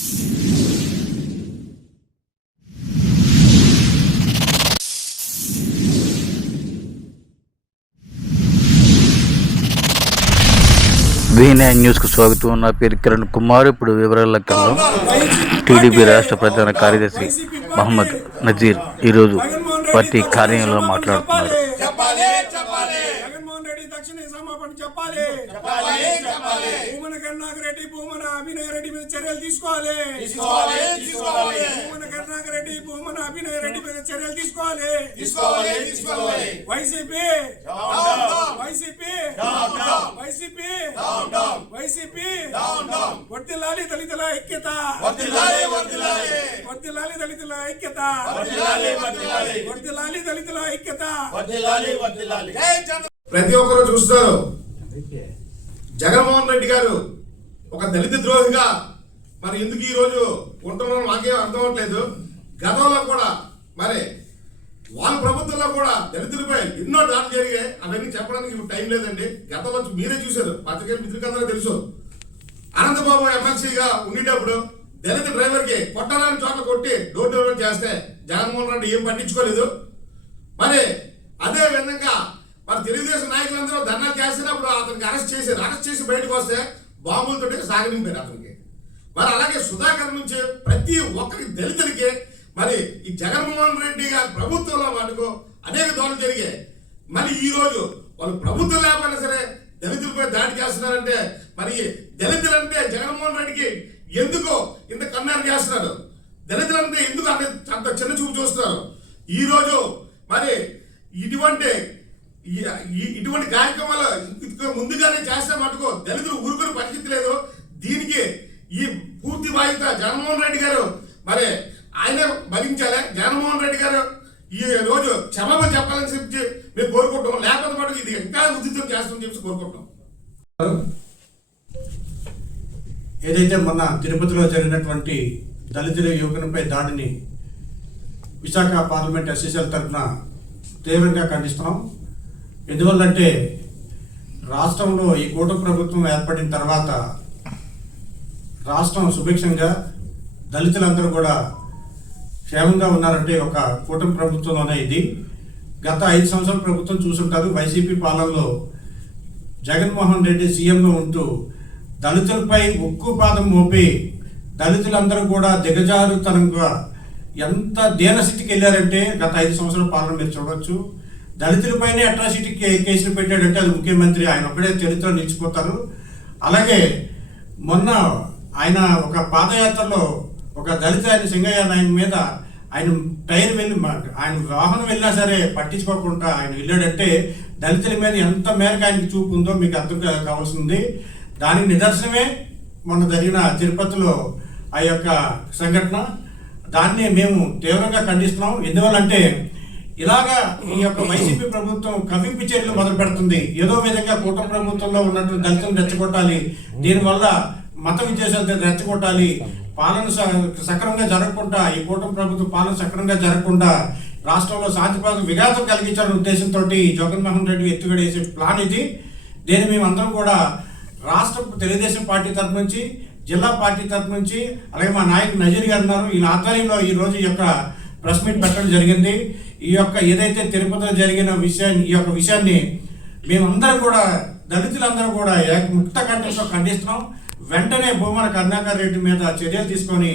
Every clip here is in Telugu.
V9 న్యూస్కు స్వాగతం. నా పేరు కిరణ్ కుమార్. ఇప్పుడు వివరాలకు వెళ్దాం. టీడీపీ రాష్ట్ర ప్రధాన కార్యదర్శి మహమ్మద్ నజీర్ ఈరోజు పార్టీ కార్యాలయంలో మాట్లాడుతున్నారు. భూమన కరుణాకర్ రెడ్డి, భూమన అభినయ రెడ్డి మీద చర్యలు తీసుకోవాలి. భూమన కరుణాకర్ రెడ్డి, భూమన అభినయ రెడ్డి మీద చర్యలు తీసుకోవాలి. వైసీపీ వర్ధిల్లాలి దళితుల ఐక్యత, వర్ధిల్లాలి దళితుల ఐక్యత, వర్ధిల్లాలి దళితుల ఐక్యత. ప్రతి ఒక్కరు చూస్తారు, జగన్మోహన్ రెడ్డి గారు ఒక దళిత ద్రోహిగా మరి ఎందుకు ఈ రోజు ఉంటున్నారో నాకేం అర్థం అవట్లేదు. గతంలో కూడా మరి వాళ్ళ ప్రభుత్వంలో కూడా దళితులపై ఎన్నో దాడులు జరిగాయి. అవన్నీ చెప్పడానికి ఇప్పుడు టైం లేదండి. గతంలో మీరే చూశారు, పత్రికా మిత్రులందరూ తెలుసు. అనంతబాబు ఎమ్మెల్సీగా ఉండేటప్పుడు దళిత డ్రైవర్ కి కొట్టాలని చోట్ల కొట్టి డోర్ డెలివరీ చేస్తే జగన్మోహన్ రెడ్డి ఏం పట్టించుకోలేదు. మరి అదే విధంగా మరి తెలుగుదేశం నాయకులందరూ ధర్నాలు చేసినప్పుడు అతనికి అరెస్ట్ చేశారు. అరెస్ట్ చేసి బయటకు వస్తే బాంబులతో సాగనింపారు అతనికి. మరి అలాగే సుధాకర్ నుంచి ప్రతి ఒక్కరి దళితులకి మరి ఈ జగన్మోహన్ రెడ్డి గారి ప్రభుత్వంలో వాళ్ళకు అనేక దాడులు జరిగాయి. మరి ఈ రోజు వాళ్ళు ప్రభుత్వం లేకపోయినా సరే దళితులపై దాడి చేస్తున్నారంటే మరి దళితులంటే జగన్మోహన్ రెడ్డికి ఎందుకు ఇంత కన్నారు చేస్తున్నారు? దళితులంటే ఎందుకు అంత చిన్న చూపు చూస్తున్నారు? ఈ రోజు మరి ఇటువంటి కార్యక్రమాలు ముందుగానే చేస్తే మటుకు దళితులు ఊరుకొని పరిస్థితి లేదు. దీనికి ఈ పూర్తి బాధ్యత జగన్మోహన్ రెడ్డి గారు మరి ఆయన భరించాలి. జగన్మోహన్ రెడ్డి గారు ఈ రోజు క్షమాపణ చెప్పాలని చెప్పి మేము కోరుకుంటాం. లేకపోతే మటుకు ఇది ఇంకా ఉద్యమం చేస్తామని చెప్పి కోరుకుంటాం. ఏదైతే మొన్న తిరుపతిలో జరిగినటువంటి దళితుల యువకునిపై దాడిని విశాఖ పార్లమెంట్ ఎస్ఎస్ఎల్ తరఫున తీవ్రంగా ఖండిస్తున్నాం. ఎందువల్లంటే రాష్ట్రంలో ఈ కూటమి ప్రభుత్వం ఏర్పడిన తర్వాత రాష్ట్రం సుభిక్షంగా దళితులందరూ కూడా క్షేమంగా ఉన్నారంటే ఒక కూటమి ప్రభుత్వంలోనే ఇది. గత 5 సంవత్సరాల ప్రభుత్వం చూసుంటారు. వైసీపీ పాలనలో జగన్మోహన్ రెడ్డి సీఎంగా ఉంటూ దళితులపై ఉక్కుపాదం మోపి దళితులందరూ కూడా దిగజారుతనంగా ఎంత దీనస్థితికి వెళ్ళారంటే గత 5 సంవత్సరాల పాలన మీరు చూడవచ్చు. దళితులపైనే అట్రాసిటీ కేసులు పెట్టాడంటే అది ముఖ్యమంత్రి ఆయన ఒకడే చరిత్రలో నిలిచిపోతారు. అలాగే మొన్న ఆయన ఒక పాదయాత్రలో ఒక దళిత ఆయన సింగయ్య నాయన మీద ఆయన టైర్ వెళ్ళి ఆయన వాహనం వెళ్ళినా సరే పట్టించుకోకుండా ఆయన వెళ్ళాడంటే దళితుల మీద ఎంత మేరకు ఆయనకి చూపు ఉందో మీకు అర్థం కావాల్సింది. దానికి నిదర్శనమే మొన్న జరిగిన తిరుపతిలో ఆ యొక్క సంఘటన. దాన్ని మేము తీవ్రంగా ఖండిస్తున్నాం. ఎందువల్లంటే ఇలాగా ఈ యొక్క వైసీపీ ప్రభుత్వం కవింపు చర్యలు మొదలు పెడుతుంది. ఏదో విధంగా కూటమి ప్రభుత్వంలో ఉన్నటువంటి దళితులను రెచ్చగొట్టాలి, దీనివల్ల మత విద్వేషాలతో రెచ్చగొట్టాలి, పాలన సక్రమంగా జరగకుండా ఈ కూటమి ప్రభుత్వం పాలన సక్రమంగా జరగకుండా రాష్ట్రంలో శాంతిభద్రతలకు విఘాతం కలిగించాలనే ఉద్దేశంతో జగన్మోహన్ రెడ్డి ఎత్తుగడ వేసే ప్లాన్ ఇది. దీన్ని మేమందరం కూడా రాష్ట్ర తెలుగుదేశం పార్టీ తరఫు నుంచి, జిల్లా పార్టీ తరఫు నుంచి, అలాగే మా నాయకుడు నజీర్ గారు ఉన్నారు, ఈయన ఆధ్వర్యంలో ఈ రోజు ఈ యొక్క ప్రెస్ మీట్ పెట్టడం జరిగింది. ఈ యొక్క ఏదైతే తిరుపతిలో జరిగిన ఈ యొక్క విషయాన్ని మేమందరం కూడా దళితులందరూ కూడా ముక్త కంఠంతో ఖండిస్తున్నాం. వెంటనే భూమన కరుణాకర్ రెడ్డి మీద చర్యలు తీసుకొని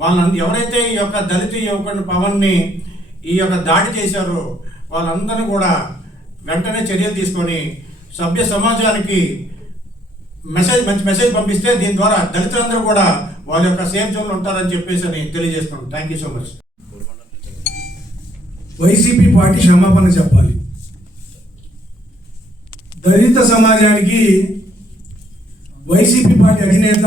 వాళ్ళందరూ ఎవరైతే ఈ యొక్క దళిత యువకుని పవన్ని ఈ యొక్క దాడి చేశారో వాళ్ళందరూ కూడా వెంటనే చర్యలు తీసుకొని సభ్య సమాజానికి మంచి మెసేజ్ పంపిస్తే దీని ద్వారా దళితులందరూ కూడా వాళ్ళ యొక్క సేఫ్ జోన్లో ఉంటారని చెప్పేసి అని తెలియజేస్తున్నాం. Thank you so much. YCP party క్షమాపణ చెప్పాలి. దళిత సమాజానికి వైసీపీ పార్టీ అధినేత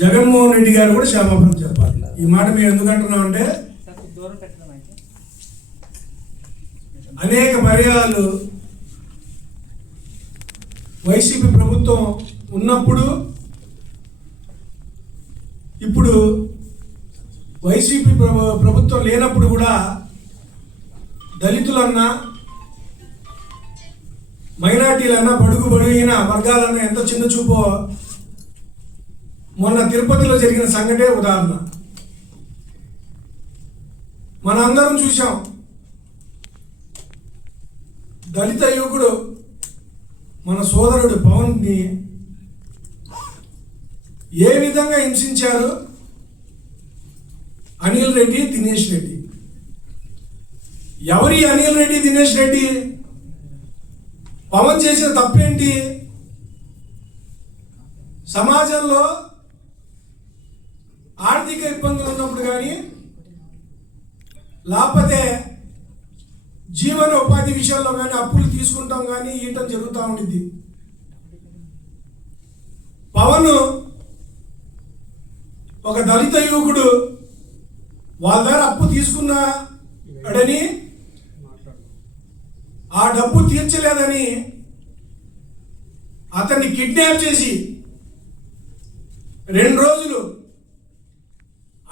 జగన్మోహన్ రెడ్డి గారు కూడా క్షమాపణ చెప్పాలి. ఈ మాట మేము ఎందుకు అంటున్నామంటే అనేక పర్యాలు వైసీపీ ప్రభుత్వం ఉన్నప్పుడు, ఇప్పుడు వైసీపీ ప్రభుత్వం లేనప్పుడు కూడా దళితులన్నా మైనార్టీలన్నా బడుగు బడుగైన వర్గాలన్నా ఎంత చిన్న చూపో మొన్న తిరుపతిలో జరిగిన సంఘటే ఉదాహరణ. మనందరం చూసాం. దళిత యువకుడు మన సోదరుడు పవన్ని ఏ విధంగా హింసించారు అనిల్ రెడ్డి, దినేష్ రెడ్డి. ఎవరి అనిల్ రెడ్డి, దినేష్ రెడ్డి? పవన్ చేసిన తప్పేంటి? సమాజంలో ఆర్థిక ఇబ్బందులు ఉన్నప్పుడు కానీ లేకపోతే జీవన ఉపాధి విషయాల్లో కానీ అప్పులు తీసుకుంటాం కానీ ఈయటం జరుగుతూ ఉండిద్ది. పవన్ ఒక దళిత యువకుడు వాళ్ళ దగ్గర అప్పు తీసుకున్నాడని, ఆ డబ్బు తీర్చలేదని అతన్ని కిడ్నాప్ చేసి 2 రోజులు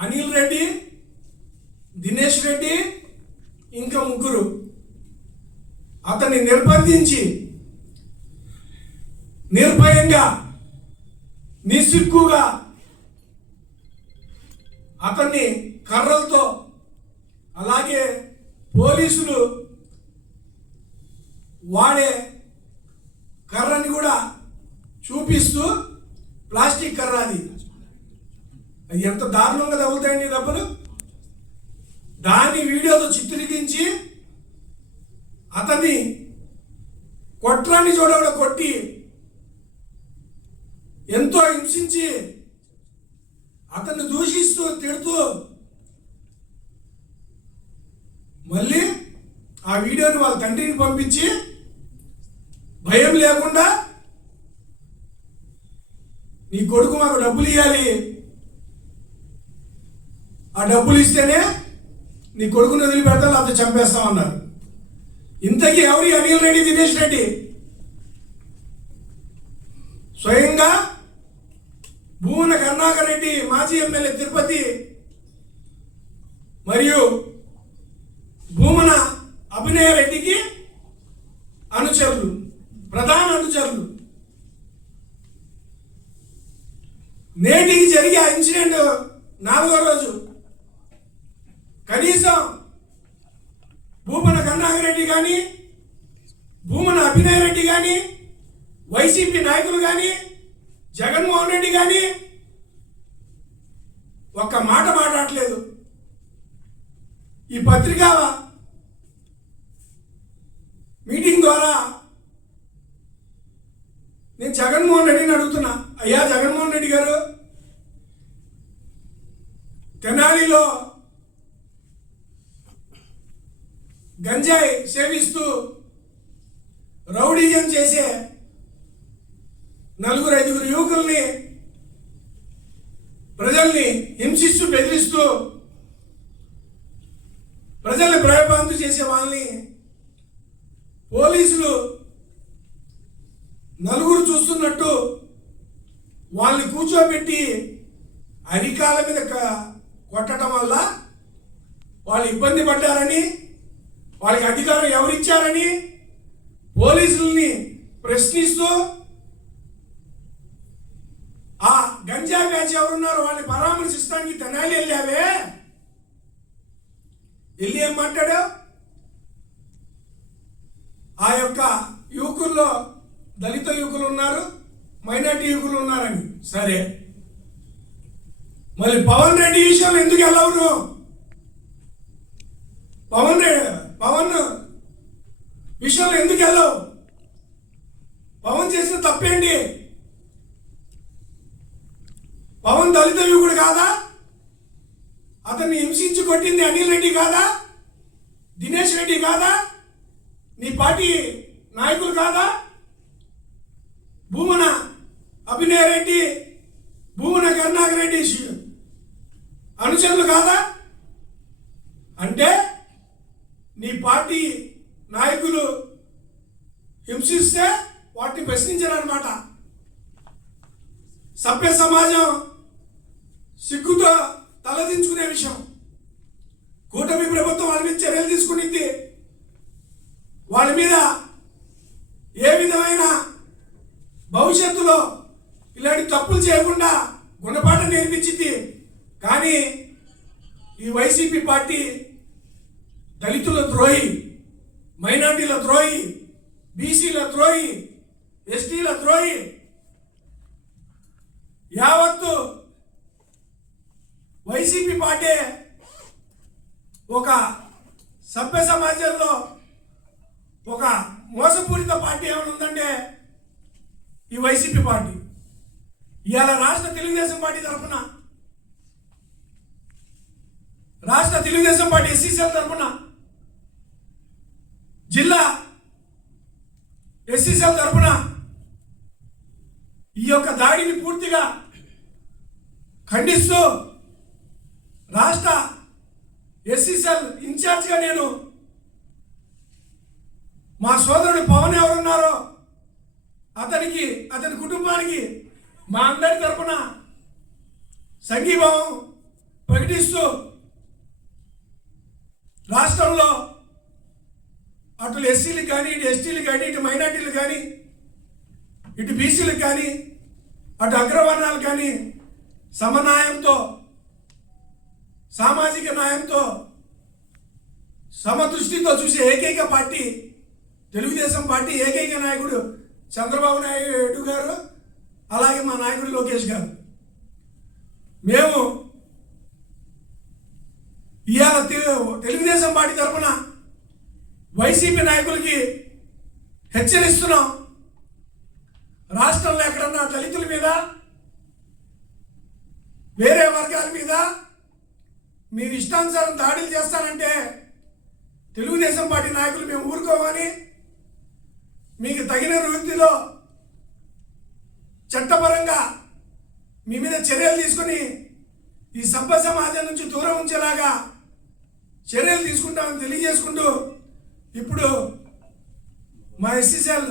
అనిల్ రెడ్డి, దినేష్ రెడ్డి ఇంకా 3 అతన్ని నిర్బంధించి నిర్భయంగా నిస్సిగ్గుగా అతన్ని కర్రలతో, అలాగే పోలీసులు వాడే కర్రని కూడా చూపిస్తూ, ప్లాస్టిక్ కర్ర అది ఎంత దారుణంగా తగులుతాయండి డబ్బులు. దాన్ని వీడియోతో చిత్రీకరించి అతన్ని కొట్రాన్ని చూడకుండా కొట్టి ఎంతో హింసించి అతన్ని దూషిస్తూ తిడుతూ మళ్ళీ ఆ వీడియోని వాళ్ళ తండ్రిని పంపించి భయం లేకుండా నీ కొడుకు మాకు డబ్బులు ఇవ్వాలి, ఆ డబ్బులు ఇస్తేనే నీ కొడుకుని వదిలిపెడతా లేకపోతే చంపేస్తామన్నారు. ఇంతకీ ఎవరి అనిల్ రెడ్డి, దినేష్ రెడ్డి? స్వయంగా భూమన కరుణాకర్ రెడ్డి, మాజీ ఎమ్మెల్యే తిరుపతి, మరియు భూమన అభినయ రెడ్డికి అనుచరులు, ప్రధాన అనుచరులు. నేటికి జరిగే ఆ ఇన్సిడెంట్ 4వ రోజు కనీసం భూమన కరుణాకర్ రెడ్డి కానీ, భూమన అభినయ రెడ్డి కానీ, వైసీపీ నాయకులు కానీ, జగన్మోహన్ రెడ్డి కానీ ఒక్క మాట మాట్లాడలేదు. ఈ పత్రికా మీటింగ్ ద్వారా నేను జగన్మోహన్ రెడ్డిని అడుగుతున్నా, అయ్యా జగన్మోహన్ రెడ్డి గారు, తెనాలిలో గంజాయి సేవిస్తూ రౌడీజం చేసే 4-5 యువకుల్ని, ప్రజల్ని హింసిస్తూ బెదిరిస్తూ ప్రజల్ని భయభ్రాంతి చేసే వాళ్ళని పోలీసులు 4 చూస్తున్నట్టు వాళ్ళని కూర్చోబెట్టి అరికాల మీద కొట్టడం వల్ల వాళ్ళు ఇబ్బంది పడ్డారని, వాళ్ళకి అధికారం ఎవరిచ్చారని పోలీసుల్ని ప్రశ్నిస్తూ ఆ గంజా బ్యాచ్ ఎవరున్నారు వాళ్ళని పరామర్శిస్తానికి తెనాలి వెళ్ళావే, వెళ్ళి ఏం మాట్లాడావు? ఆ యొక్క యువకుల్లో దళిత యువకులు ఉన్నారు, మైనార్టీ యువకులు ఉన్నారని. సరే, మళ్ళీ పవన్ రెడ్డి విషయంలో ఎందుకు వెళ్ళవు? పవన్ విషయంలో ఎందుకు వెళ్ళవు? పవన్ చేసిన తప్పేంటి? పవన్ దళిత యువకుడు కాదా? అతన్ని హింసించి కొట్టింది అనిల్ రెడ్డి కాదా? దినేష్ రెడ్డి కాదా? నీ పార్టీ నాయకులు కాదా? భూమన అభినయ రెడ్డి, భూమన కరుణాకర్ రెడ్డి అనుచరులు కాదా? అంటే నీ పార్టీ నాయకులు హింసిస్తే వాటిని ప్రశ్నించారన్నమాట. సభ్య సమాజం సిగ్గుతో తలదించుకునే విషయం. కూటమి ప్రభుత్వం వాళ్ళ మీద చర్యలు తీసుకునింది. వాళ్ళ మీద ఏ విధమైన భవిష్యత్తులో ఇలాంటి తప్పులు చేయకుండా గుణపాఠం నేర్పించింది. కానీ ఈ వైసీపీ పార్టీ దళితుల ద్రోహి, మైనార్టీల ద్రోహి, బీసీల ద్రోహి, ఎస్టీల ద్రోహి, యావత్తు వైసీపీ పార్టీ ఒక సభ్య సమాజంలో ఒక మోసపూరిత పార్టీ ఏమైనా ఉందంటే ఈ వైసీపీ పార్టీ. ఇవాళ రాష్ట్ర తెలుగుదేశం పార్టీ తరఫున, రాష్ట్ర తెలుగుదేశం పార్టీ ఎస్సీసీఎల్ తరఫున, జిల్లా ఎస్సీసీఎల్ తరఫున ఈ యొక్క దాడిని పూర్తిగా ఖండిస్తూ రాష్ట్ర ఎస్సీసీఎల్ ఇన్ఛార్జ్గా నేను మా సోదరుడు పవన్ ఎవరున్నారో అతనికి, అతని కుటుంబానికి మా అందరి తరఫున సంఘీభావం ప్రకటిస్తూ రాష్ట్రంలో అటు ఎస్సీలకు కానీ, ఇటు ఎస్టీలకు కానీ, ఇటు మైనార్టీలకు కానీ, ఇటు బీసీలకు కానీ, అటు అగ్రవర్ణాలకు కానీ సమన్యాయంతో, సామాజిక న్యాయంతో, సమదృష్టితో చూసే ఏకైక పార్టీ తెలుగుదేశం పార్టీ. ఏకైక నాయకుడు చంద్రబాబు నాయుడు గారు, అలాగే మా నాయకుడు లోకేష్ గారు. మేము ఇవాళ తెలుగుదేశం పార్టీ తరఫున వైసీపీ నాయకులకి హెచ్చరిస్తున్నాం. రాష్ట్రంలో ఎక్కడన్నా దళితుల మీద, వేరే వర్గాల మీద మీరు ఇష్టానుసారం దాడులు చేస్తానంటే తెలుగుదేశం పార్టీ నాయకులు మేము ఊరుకోమని, మీకు తగిన వృత్తిలో చట్టపరంగా మీ మీద చర్యలు తీసుకుని ఈ సభ్య సమాజం నుంచి దూరం ఉంచేలాగా చర్యలు తీసుకుంటామని తెలియజేసుకుంటూ, ఇప్పుడు మా ఎస్సీసీఎల్